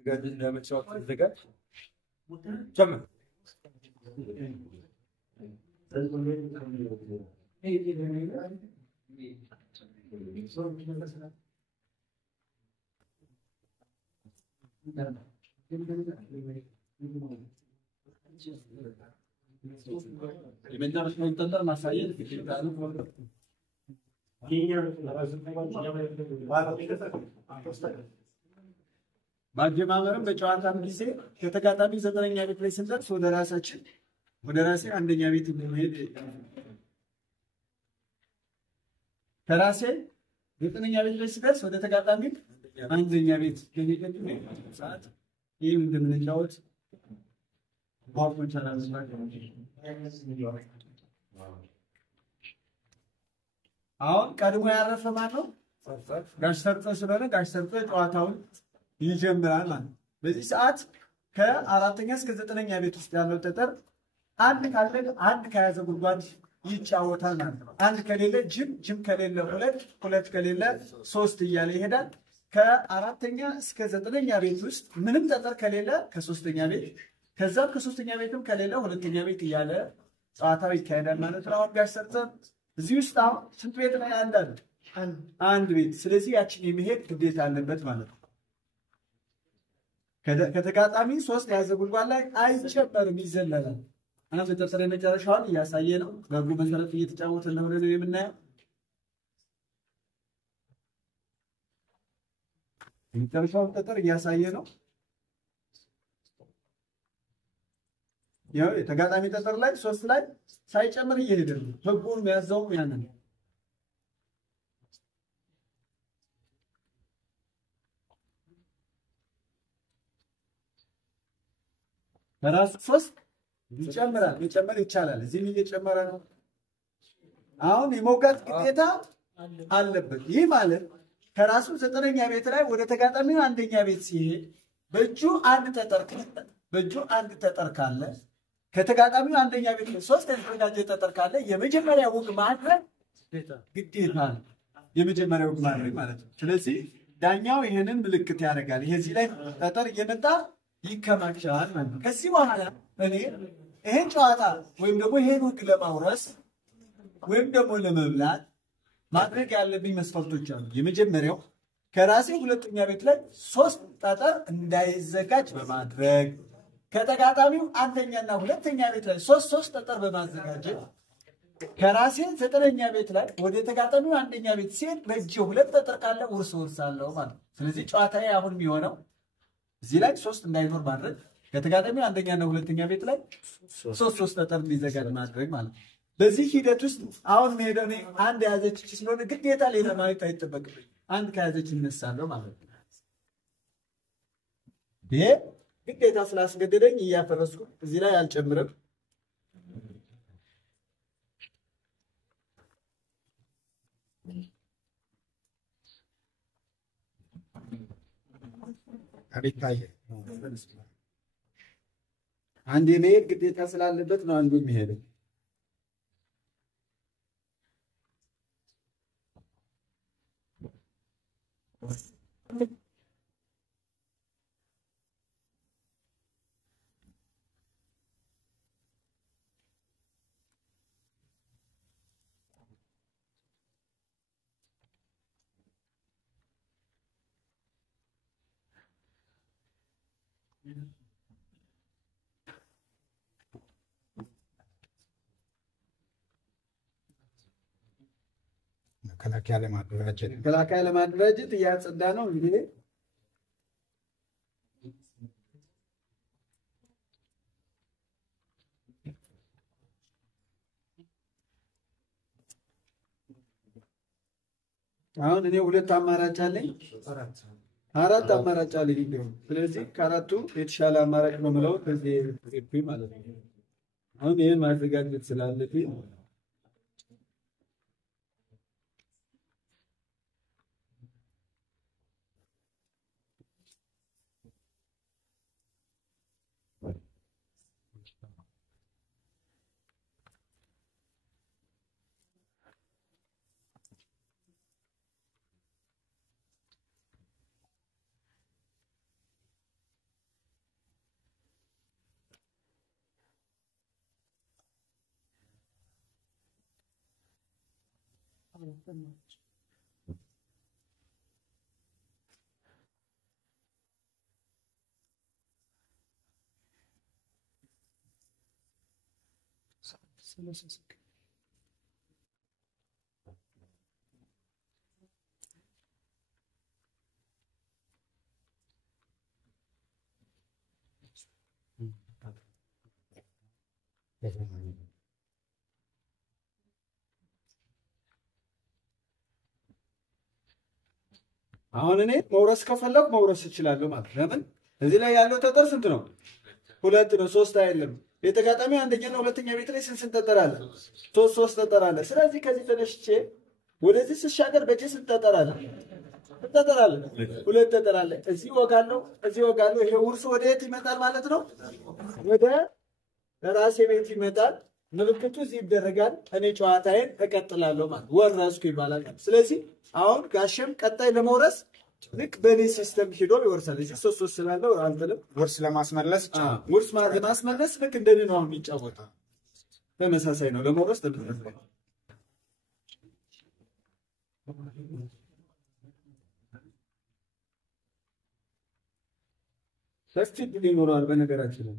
قاعدين نعمل سواق الذكاء كمل من درس منتظر ما سعيد في التعلم ማጀማመርም በጨዋታም ጊዜ ከተጋጣሚ ዘጠነኛ ቤት ላይ ስንደርስ ወደ ራሴ አንደኛ ቤት መሄድ ከራሴ ዘጠነኛ ቤት ላይ ስደርስ ወደ ተጋጣሚ አንደኛ ቤት ከሄድን ሰዓት ይህ እንደምንጫወት ባውቁን ቻናል አሁን ቀድሞ ያረፈ ማን ነው? ጋሽ ሰርጦ ስለሆነ ጋሽ ሰርጦ ጨዋታውን ይጀምራል ማለት ነው። በዚህ ሰዓት ከአራተኛ እስከ ዘጠነኛ ቤት ውስጥ ያለው ጠጠር አንድ ካለ አንድ ከያዘ ጉድጓድ ይጫወታል ማለት ነው። አንድ ከሌለ ጅም ከሌለ ሁለት ከሌለ ሶስት እያለ ይሄዳል። ከአራተኛ እስከ ዘጠነኛ ቤት ውስጥ ምንም ጠጠር ከሌለ ከሶስተኛ ቤት ከዛም ከሶስተኛ ቤትም ከሌለ ሁለተኛ ቤት እያለ ጨዋታው ይካሄዳል ማለት ነው። አሁን ጋሽ ሰርጦ እዚህ ውስጥ አሁን ስንት ቤት ላይ አንድ ቤት። ስለዚህ ያችን የመሄድ ግዴታ አለበት ማለት ነው። ከተጋጣሚ ሶስት የያዘ ጉድጓድ ላይ አይጨመርም፣ ይዘለላል። አሁን በጠጠር የመጨረሻውን እያሳየ ነው። በእግሩ መሰረት እየተጫወተ እንደሆነ ነው የምናየው። የመጨረሻውን ጠጠር እያሳየ ነው። ያው የተጋጣሚ ጠጠር ላይ ሶስት ላይ ሳይጨምር እየሄደ ነው። ህጉን የሚያዘውም ያንን ነው። በራሱ ሶስት ይጨምራል፣ መጨመር ይቻላል። እዚህም እየጨመረ ነው። አሁን የመውጋት ግዴታ አለበት። ይህ ማለት ከራሱ ዘጠነኛ ቤት ላይ ወደ ተጋጣሚው አንደኛ ቤት ሲሄድ በእጁ አንድ ጠጠር ካለ ከተጋጣሚው አንደኛ ቤት ላይ ሶስት የተዘጋጀ ጠጠር ካለ የመጀመሪያ ውግ ማድረግ ግዴታ ነው። የመጀመሪያ ውግ ማድረግ ማለት ነው። ስለዚህ ዳኛው ይሄንን ምልክት ያደርጋል። ይሄዚህ ላይ ጠጠር እየመጣ ይከማቻል ማለት ነው። ከዚህ በኋላ እኔ ይሄን ጨዋታ ወይም ደግሞ ይሄን ውግ ለማውረስ ወይም ደግሞ ለመብላት ማድረግ ያለብኝ መስፈርቶች አሉ። የመጀመሪያው ከራሴ ሁለተኛ ቤት ላይ ሶስት ጠጠር እንዳይዘጋጅ በማድረግ ከተጋጣሚው አንደኛና ሁለተኛ ቤት ላይ ሶስት ጠጠር በማዘጋጀት ከራሴ ዘጠነኛ ቤት ላይ ወደ ተጋጣሚው አንደኛ ቤት ሲሄድ በእጄ ሁለት ጠጠር ካለ ወርሳለሁ ማለት ነው። ስለዚህ ጨዋታዬ አሁን የሚሆነው እዚህ ላይ ሶስት እንዳይኖር ማድረግ ከተጋጣሚው አንደኛና ሁለተኛ ቤት ላይ ሶስት ጠጠር እንዲዘጋጅ ማድረግ ማለት ነው። በዚህ ሂደት ውስጥ አሁን መሄደው እኔ አንድ ያዘች ስለሆነ ግዴታ ሌላ ማለት አይጠበቅብኝ። አንድ ከያዘች እነሳለሁ ማለት ነው። ይሄ ግዴታ ስላስገደደኝ እያፈረስኩ እዚህ ላይ አልጨምርም። አሪታየ አንድ የመሄድ ግዴታ ስላለበት ነው አንዱ የሚሄደው። መከላከያ ለማደራጀት እያጸዳ ነው እንግዲህ አሁን እኔ ሁለት አማራጭ አለኝ፣ አራት አማራጭ አለኝ። ስለዚህ ከአራቱ የተሻለ አማራጭ ነው የምለው ከዚህ ማለት ነው። አሁን ይሄን ማዘጋጀት ስላለብኝ አሁን እኔ መውረስ ከፈለኩ መውረስ እችላለሁ ማለት ለምን እዚህ ላይ ያለው ጠጠር ስንት ነው? ሁለት ነው፣ ሶስት አይደለም። የተጋጣሚ አንደኛና ሁለተኛ ቤት ላይ ስንት ጠጠር አለ? ሶስት ጠጠር አለ። ስለዚህ ከዚህ ተነስቼ ወደዚህ ስሻገር በእጄ ስንት ጠጠር አለ? ሁለት ጠጠር አለ። እዚህ ወጋለሁ፣ እዚህ ወጋለሁ። ይሄ ውርስ ወደ የት ይመጣል ማለት ነው? ወደ ራሴ ቤት ይመጣል። ምልክቱ እዚህ ይደረጋል። እኔ ጨዋታዬን እቀጥላለሁ ማለት ወረስኩ ይባላል። ስለዚህ አሁን ጋሸም ቀጣይ ለመውረስ ልክ በእኔ ሲስተም ሄዶ ይወርሳል። እዚህ ሶስት ስላለው አንተንም ውርስ ለማስመለስ ለማስመለስ ልክ እንደኔ ነው አሁን የሚጫወተው። ተመሳሳይ ነው ለመውረስ ተመሳሳይ ነው። ሰፊ ድል ይኖረዋል በነገራችን ላይ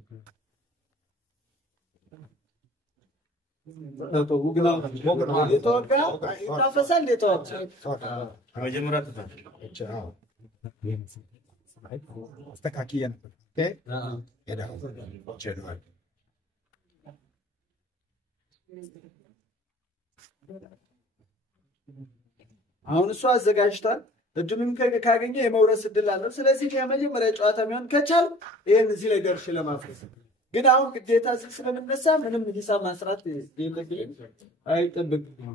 ይታፈሳል። አስተካክዬ ነበር። አሁን እሱ አዘጋጅቷል። እድሉን ካገኘ የመውረስ እድል አለው። ስለዚህ የመጀመሪያ ጨዋታ የሚሆን ከቻል ይህን እዚህ ላይ ደርሼ ለማፍረስ ግን አሁን ግዴታ ስለምነሳ ምንም ሂሳብ ማስራት አይጠበቅም።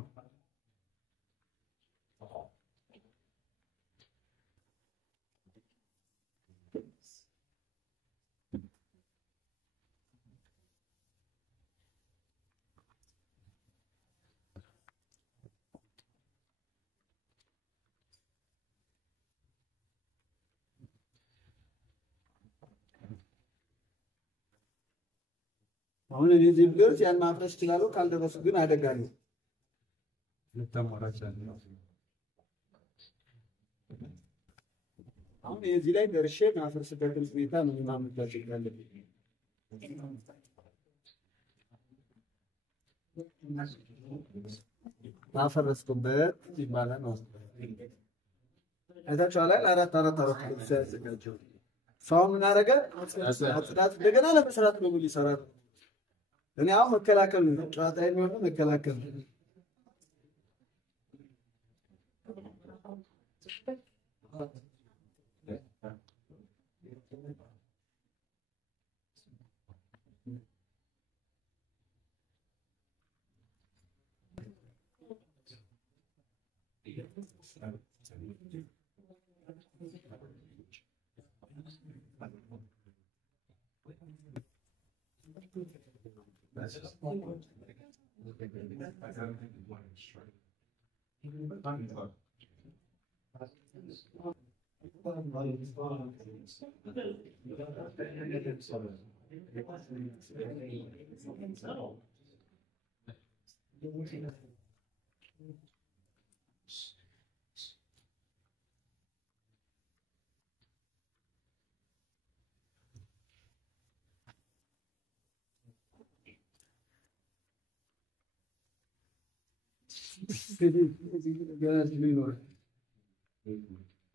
አሁን እኔ እዚህ ብደርስ ያን ማፍረስ እችላለሁ። ካልደረሱ ግን አደጋ ነው። አሁን እዚህ ላይ ደርሼ ማፍረስበትን ሁኔታ ነው ማመጣት ያለብኝ። ማፈረስኩበት ይባላል ነው። አይታችኋል አይደል? አራት ያዘጋጀው ሰው ምን አደረገ? አጽዳት እንደገና ለመስራት ነው ሊሰራ። እኔ አሁን መከላከል ነው ጨዋታ የሚሆነው መከላከል ነው።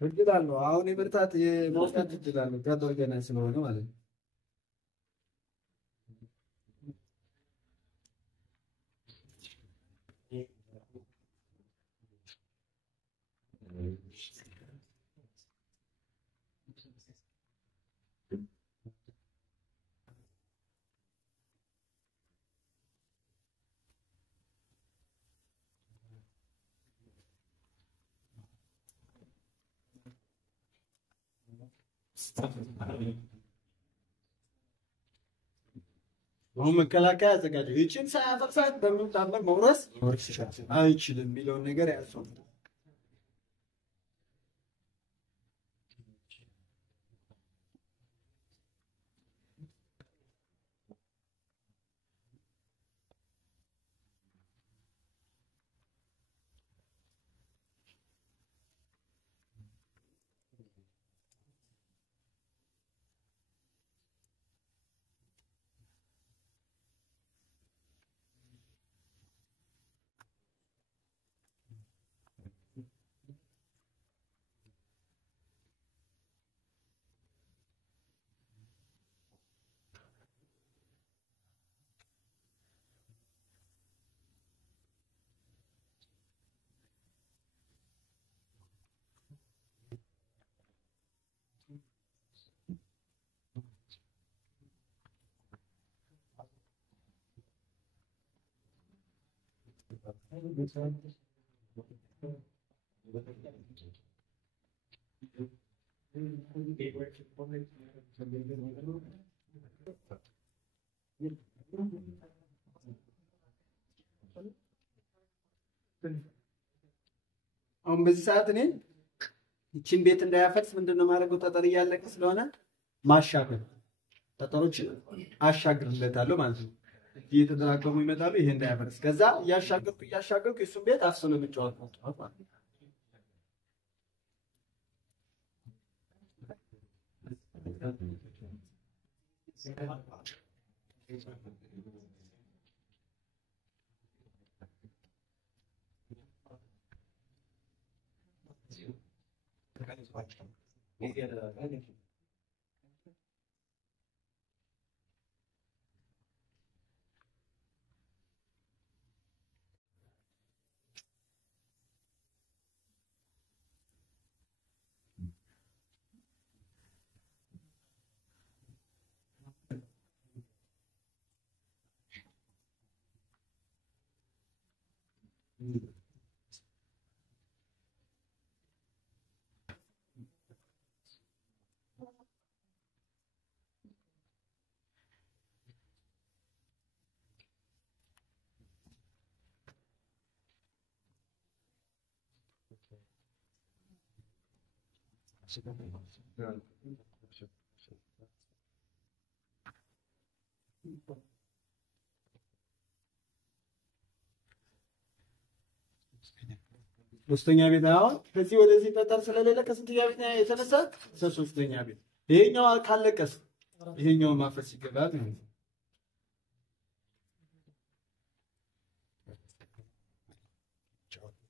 እድል አለው። አሁን የብርታት የመውጣት እድል አለው። ከጦር ገና ስለሆነ ማለት ነው። አሁን መከላከያ ያዘጋጀው ይህችን ሳያፈርሳት በምን ታምር መውረስ አይችልም የሚለውን ነገር ያሰው አሁን በዚህ ሰዓት እኔ ይቺን ቤት እንዳያፈርስ ምንድነው ማድረገው? ጠጠር እያለቀ ስለሆነ ማሻገር ጠጠሮችን አሻግርለታለሁ ማለት ነው። እየተደራቀሙ ይመጣሉ። ይሄ እንዳያፈርስ ከዛ እያሻገርኩ የሱን ቤት አፍሰው የሚጫወት ነው ማለት ነው። ሶስተኛ ቤት አሁን ከዚህ ወደዚህ ጠጠር ስለሌለ ከስንተኛ ቤት የተነሳ ሶስተኛ ቤት ይሄኛው ካለቀስ ይሄኛው ማፈስ ይገባል ማለት ነው።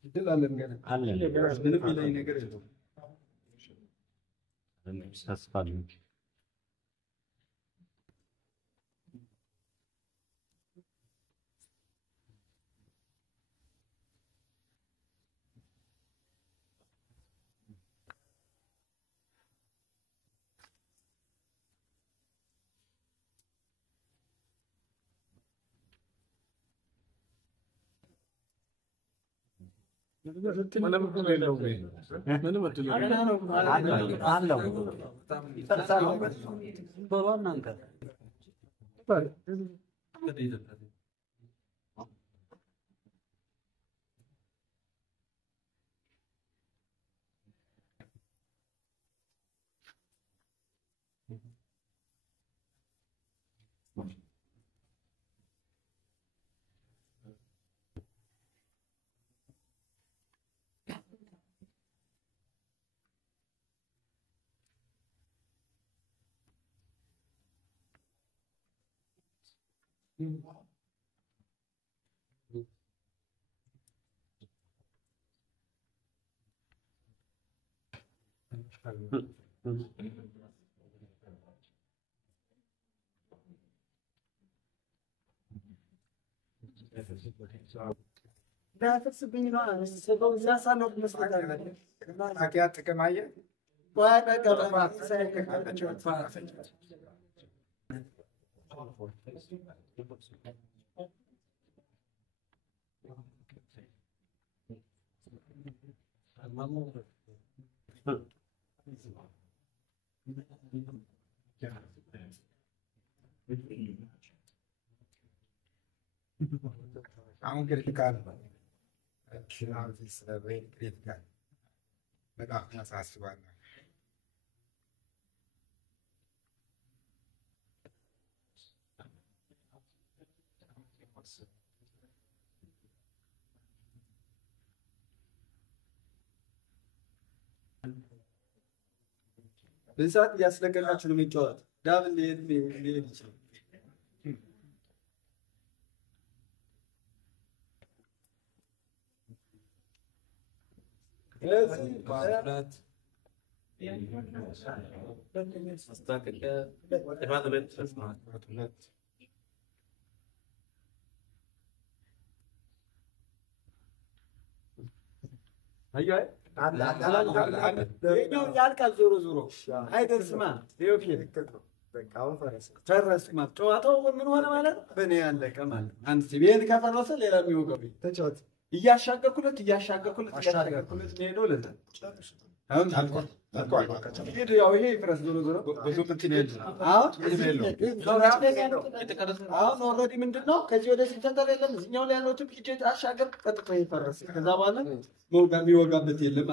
ይደላለን ገና አለ ምንም ይለኝ ነገር የለውም። ተስፋ ነው ዳፍስብኝ ነው ሰው ያሳለው መስራት አይደለም። አቂያ ጥቅም አየ አሁን ክሪቲካል ስለዚህ ክሪቲካል በጣም ያሳስባል። በዛት እያስለቀቃችሁ ነው የሚጫወት ዳብል ሊሄድ ይችላል። ያልቃል ዞሮ ዞሮ አይደርስማ። ፈረስማ ጨዋታው ምን ሆነ ማለት በእኔ ያለቀ ማለት አንድ ቤት ከፈረሰ ሌላ የሚወቀው ተጫወት እያሻገርኩለት ሄዶ ለታ አሁን እንግዲህ ያው ይሄ ፍረስ ዞሮ ብዙ እንትን የለም። አሁን ኦልሬዲ ምንድነው ከዚህ ወደ ሲተንተር የለም እዚህኛው ላይ ያለው ሂጄ አሻገር ቀጥታ ይፈረስ ከዛ በኋላ የሚወጋበት የለም።